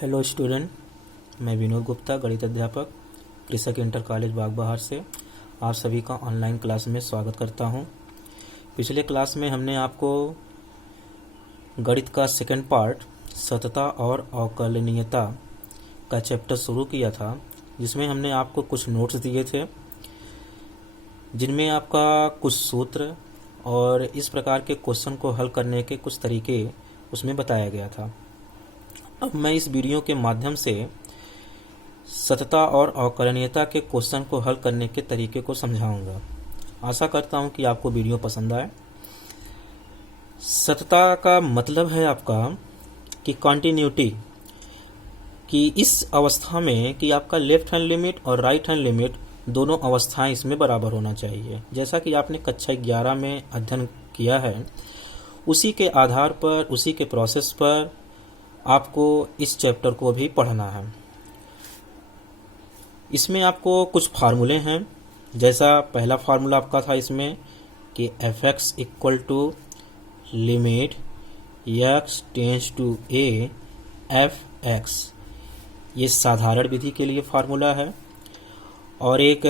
Hello student, मैं विनोद गुप्ता, गणित अध्यापक, कृषक इंटर कॉलेज बागबहार से आप सभी का ऑनलाइन क्लास में स्वागत करता हूं। पिछले क्लास में हमने आपको गणित का सेकंड पार्ट सतता और अवकलनीयता का चैप्टर शुरू किया था, जिसमें हमने आपको कुछ नोट्स दिए थे, जिनमें आपका कुछ सूत्र और इस प्रकार के क्वेश्चन को हल करने के कुछ तरीके उसमें बताया गया था। अब मैं इस वीडियो के माध्यम से सतता और अवकलनीयता के क्वेश्चन को हल करने के तरीके को समझाऊंगा। आशा करता हूं कि आपको वीडियो पसंद आए। सतता का मतलब है आपका कि कॉन्टिन्यूटी, कि इस अवस्था में कि आपका लेफ्ट हैंड लिमिट और राइट हैंड लिमिट दोनों अवस्थाएं इसमें बराबर होना चाहिए। जैसा कि आपने कक्षा 11 में अध्ययन किया है, उसी के आधार पर, उसी के प्रोसेस पर आपको इस चैप्टर को भी पढ़ना है। इसमें आपको कुछ फार्मूले हैं। जैसा पहला फार्मूला आपका था इसमें कि f(x) equal to limit x tends to a f(x), ये साधारण विधि के लिए फार्मूला है। और एक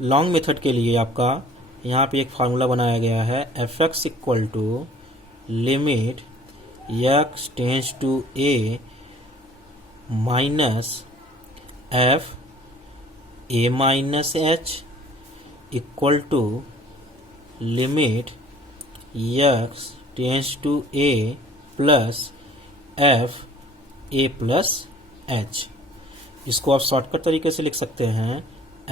लॉन्ग मेथड के लिए आपका यहाँ पे एक फार्मूला बनाया गया है f(x) equal to limit x tends to a minus f a minus h equal to limit x tends to a plus f a plus h। इसको आप शॉर्टकट तरीके से लिख सकते हैं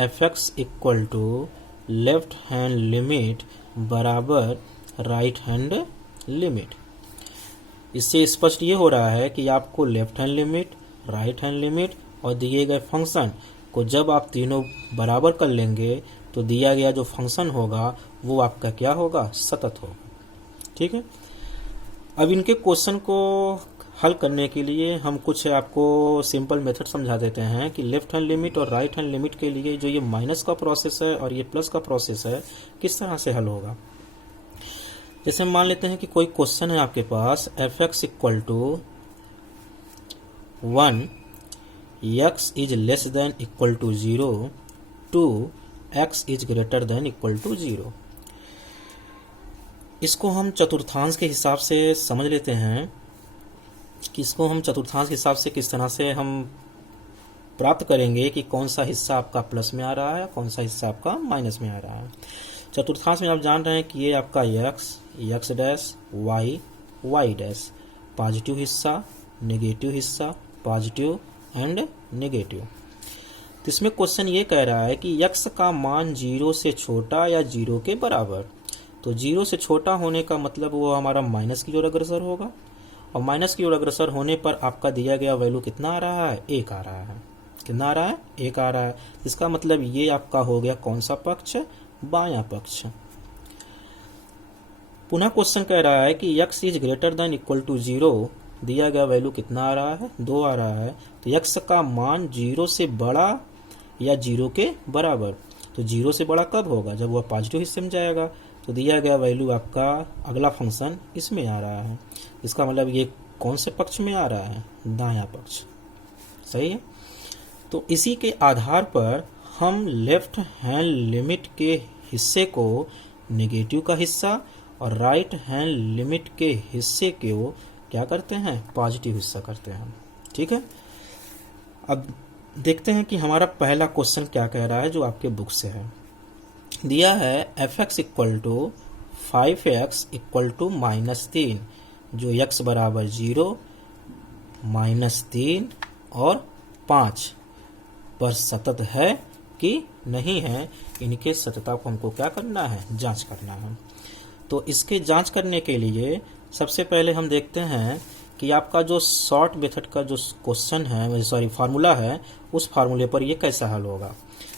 f(x) equal to left hand limit बराबर right hand limit. इससे स्पष्ट ये हो रहा है कि आपको left hand limit, right hand limit और दिए गए फंक्शन को जब आप तीनों बराबर कर लेंगे तो दिया गया जो फंक्शन होगा वो आपका क्या होगा, सतत होगा। ठीक है। अब इनके क्वेश्चन को हल करने के लिए हम कुछ आपको सिंपल मेथड समझा देते हैं कि लेफ्ट हैंड लिमिट और राइट हैंड लिमिट के लिए जो ये माइनस का प्रोसेस है और ये प्लस का प्रोसेस है, किस तरह से हल होगा। जैसे मान लेते हैं कि कोई क्वेश्चन है आपके पास f(x) equal to 1, x is less than equal to 0, 2 x is greater than equal to 0। इसको हम चतुर्थांश के हिसाब से समझ लेते हैं कि इसको हम चतुर्थांश के हिसाब से किस तरह से हम प्राप्त करेंगे कि कौन सा हिस्सा आपका प्लस में आ रहा है, कौन सा हिस्सा आपका माइनस में आ रहा है। चतुर्थांश में आप जान रहे हैं कि ये आपका x dash, y dash, positive हिस्सा, नेगेटिव हिस्सा, पॉजिटिव एंड नेगेटिव। तो इसमें क्वेश्चन ये कह रहा है कि x का मान 0 से छोटा या 0 के बराबर। तो 0 से छोटा होने का मतलब वो हमारा माइनस की ओर अग्रसर होगा, और माइनस की ओर अग्रसर होने पर आपका दिया गया वैल्यू कितना आ रहा है, 1 आ रहा है। कितना आ रहा है, 1 आ रहा है। इसका मतलब ये आपका हो गया कौन सा पक्ष, बायां पक्ष। पुनः क्वेश्चन कह रहा है कि x is greater than equal to 0, दिया गया वैल्यू कितना आ रहा है, 2 आ रहा है। तो x का मान 0 से बड़ा या 0 के बराबर। तो 0 से बड़ा कब होगा, जब वह पॉजिटिव हिस्से में जाएगा। तो दिया गया वैल्यू आपका अगला फंक्शन इसमें आ रहा है। इसका मतलब ये कौन से पक्ष में आ रहा है, दायां पक्ष। सही है। तो इसी के आधार पर हम लेफ्ट हैंड लिमिट के हिस्से को नेगेटिव का हिस्सा और राइट हैंड लिमिट के हिस्से को क्या करते हैं, पॉजिटिव हिस्सा करते हैं। ठीक है। अब देखते हैं कि हमारा पहला क्वेश्चन क्या कह रहा है, जो आपके बुक से है। दिया है f(x) equal to 5x equal to -3, जो x बराबर 0, -3 और 5 पर सतत है कि नहीं है। इनके सतता को हमको क्या करना है, जांच करना है। तो इसके जांच करने के लिए सबसे पहले हम देखते हैं कि आपका जो शॉर्ट मेथड का जो क्वेश्चन है, फार्मूला है, उस फार्मूले पर ये कैसा हल होगा।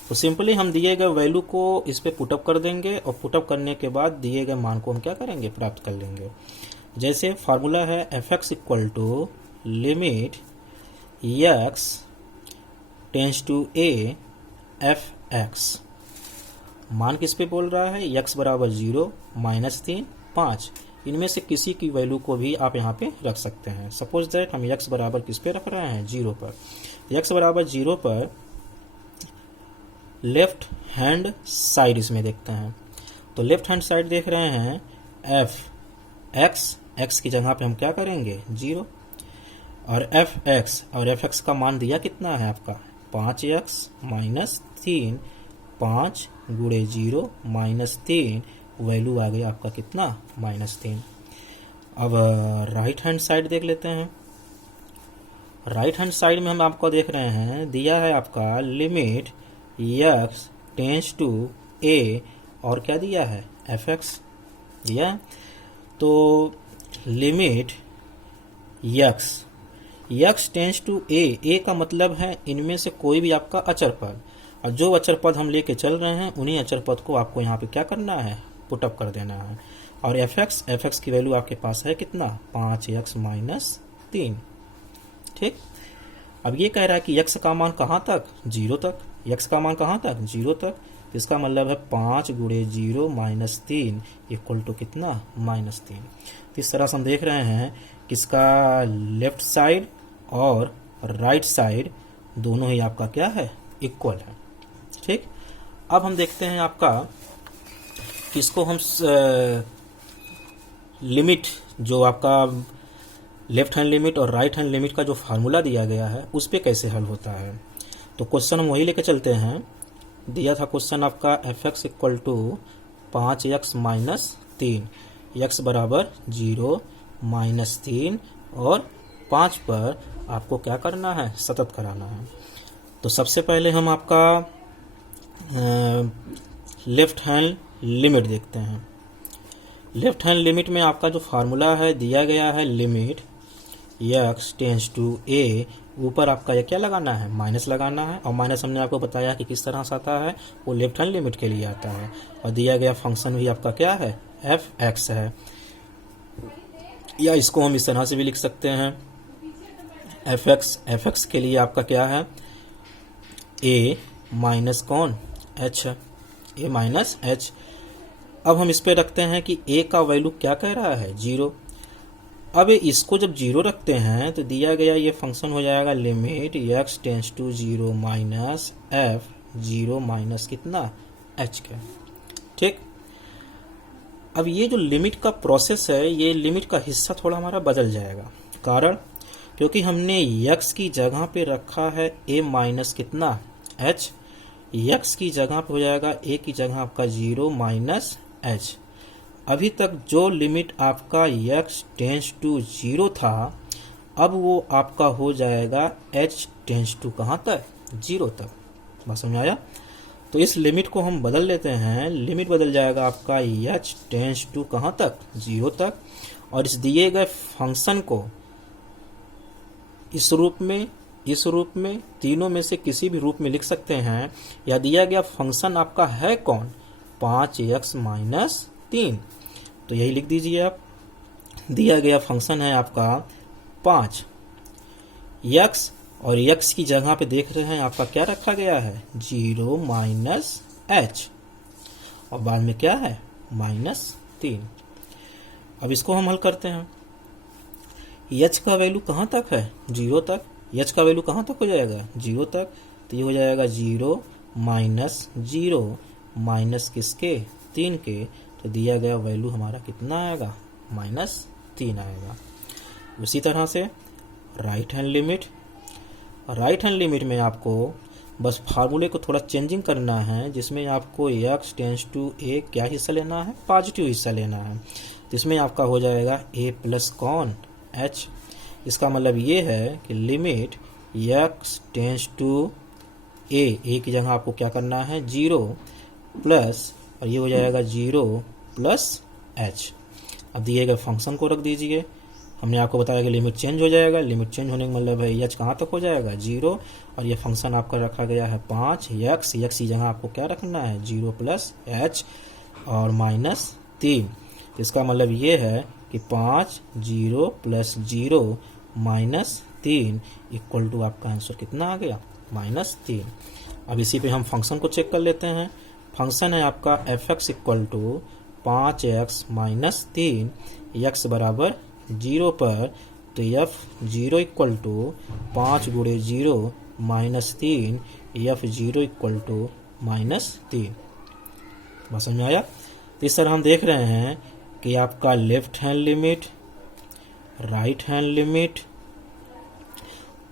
तो सिंपली हम दिए गए वैल्यू को इस पे पुटअप कर देंगे, और पुटअप करने के बाद दिए गए मान को हम क्या करेंगे, प्राप्त कर लेंगे। जैसे फार्मूला है f(x) equal to limit x tends to a f(x), मान किस पे बोल रहा है, x बराबर 0, -3, 5, इनमें से किसी की वैल्यू को भी आप यहाँ पे रख सकते हैं। सपोज दैट हम x बराबर किस पे रख रहे हैं, 0 पर। x बराबर 0 पर लेफ्ट हैंड साइड इसमें देखते हैं, तो लेफ्ट हैंड साइड देख रहे हैं x की जगह पे हम क्या करेंगे 0, और fx का मान दिया कितना है आपका 5x माइनस 3, 5 गुणे 0 माइनस 3, वैल्यू आ गया आपका कितना -3। अब राइट हैंड साइड देख लेते हैं। राइट हैंड साइड में हम आपको देख रहे हैं दिया है आपका limit x tends to a, और क्या दिया है fx दिया। तो limit x tends to a का मतलब है इनमें से कोई भी आपका अचर पद, और जो अचर पद हम लेके चल रहे हैं उन्हीं अचर पद को आपको यहाँ पे क्या करना है, पुटअप कर देना है। और fx की वैल्यू आपके पास है कितना 5x माइनस 3। ठीक, अब ये कह रहा है कि x का मान कहाँ तक 0 तक, x का मान कहाँ तक 0 तक, तो इसका मतलब है 5 गुणे 0 माइनस 3 इक्वल टू कितना -3। तो इस तरह से हम देख रहे हैं कि इसका लेफ्ट साइड और राइट साइड दोनों ही आपका क्या है इक्वल है। ठीक, अब हम देखते हैं आपका किसको हम लिमिट जो आपका लेफ्ट हैंड लिमिट और राइट हैंड लिमिट का जो फार्मूला दिया गया है उस पे कैसे हल होता है। तो क्वेश्चन हम वही लेके चलते हैं। दिया था क्वेश्चन आपका fx equal to 5x minus 3, x बराबर 0 माइनस 3 और 5 पर आपको क्या करना है, सतत कराना है। तो सबसे पहले हम आपका लेफ्ट हैंड लिमिट देखते हैं। लेफ्ट हैंड लिमिट में आपका जो फार्मूला है दिया गया है limit x tends to a, ऊपर आपका ये क्या लगाना है माइनस लगाना है, और माइनस हमने आपको बताया कि किस तरह से आता है, वो लेफ्ट हैंड लिमिट के लिए आता है। और दिया गया फंक्शन भी आपका क्या है fx है, या इसको हम इस तरह से भी लिख सकते हैं fx के लिए आपका क्या है a माइनस कौन h है, a माइनस h। अब हम इस पे रखते हैं कि a का वैल्यू क्या कह रहा है 0। अब इसको जब 0 रखते हैं तो दिया गया ये फंक्शन हो जाएगा limit x tends to 0 minus f 0 minus कितना h के। ठीक, अब ये जो लिमिट का प्रोसेस है, ये लिमिट का हिस्सा थोड़ा हमारा बदल जाएगा, कारण क्योंकि हमने x की जगह पे रखा है a माइनस कितना h, x की जगह पे हो जाएगा a की जगह आपका 0 माइनस h। अभी तक जो लिमिट आपका x टेंस टू 0 था, अब वो आपका हो जाएगा h टेंस टू कहाँ तक 0 तक। बात समझ आया। तो इस लिमिट को हम बदल लेते हैं, लिमिट बदल जाएगा आपका h टेंस टू कहाँ तक 0 तक, और इस दिए गए फंक्शन को इस रूप में तीनों में से किसी भी रूप में लिख सकते हैं। या दिया गया फंक्शन आपका है कौन 5x माइनस 3, तो यही लिख दीजिए आप। दिया गया फंक्शन है आपका 5x, और x की जगह पे देख रहे हैं आपका क्या रखा गया है 0 माइनस h, और बाद में क्या है -3। अब इसको हम हल करते हैं। h का वैल्यू कहाँ तक है 0 तक, h का वैल्यू कहाँ तक हो जाएगा 0 तक, तो ये हो जाएगा 0 माइनस 0 माइनस किसके 3 के, तो दिया गया वैल्यू हमारा कितना आएगा -3 आएगा। उसी तरह से राइट हैंड लिमिट में आपको बस फार्मूले को थोड़ा चेंजिंग करना है, जिसमें आपको x टेंस टू a क्या हिस्सा लेना है, पॉजिटिव हिस्सा लेना है। तो इसमें आपका हो जाएगा a प्लस कौन h। इसका मतलब ये है कि limit x tends to a की जगह आपको क्या करना है 0 प्लस, और ये हो जाएगा 0 प्लस h। अब दिए गए फंक्शन को रख दीजिए। हमने आपको बताया कि लिमिट चेंज हो जाएगा, लिमिट चेंज होने का मतलब है h कहाँ तक हो जाएगा 0, और ये फंक्शन आपका रखा गया है 5x, x की जगह आपको क्या रखना है 0 प्लस h और -3। तो इसका मतलब ये है कि 5 0 प्लस 0 -3 इक्वल टू आपका आंसर कितना आ गया -3। अब इसी पे हम फंक्शन को चेक कर लेते हैं। फंक्शन है आपका fx equal to 5x minus 3 x बराबर 0 पर, तो f0 इक्वल टू 5 गुणे 0 माइनस 3, f0 इक्वल टू -3। बात समझ में आया? तो इस तरह हम देख रहे हैं कि आपका left hand limit, right hand limit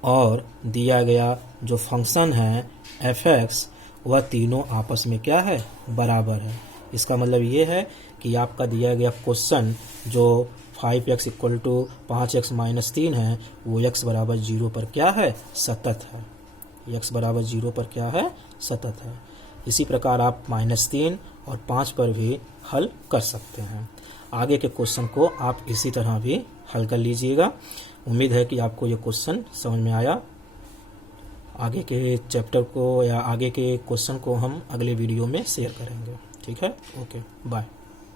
और दिया गया जो फंक्शन है f(x) वह तीनों आपस में क्या है, बराबर है। इसका मतलब ये है कि आपका दिया गया क्वेश्चन जो 5x equal to 5x minus 3 है, वो x बराबर 0 पर क्या है, सतत है। x बराबर 0 पर क्या है, सतत है। इसी प्रकार आप -3 और 5 पर भी हल कर सकते हैं। आगे के क्वेश्चन को आप इसी तरह भी हल कर लीजिएगा। उम्मीद है कि आपको ये क्वेश्चन समझ में आया। आगे के चैप्टर को या आगे के क्वेश्चन को हम अगले वीडियो में शेयर करेंगे। ठीक है, ओके, बाय।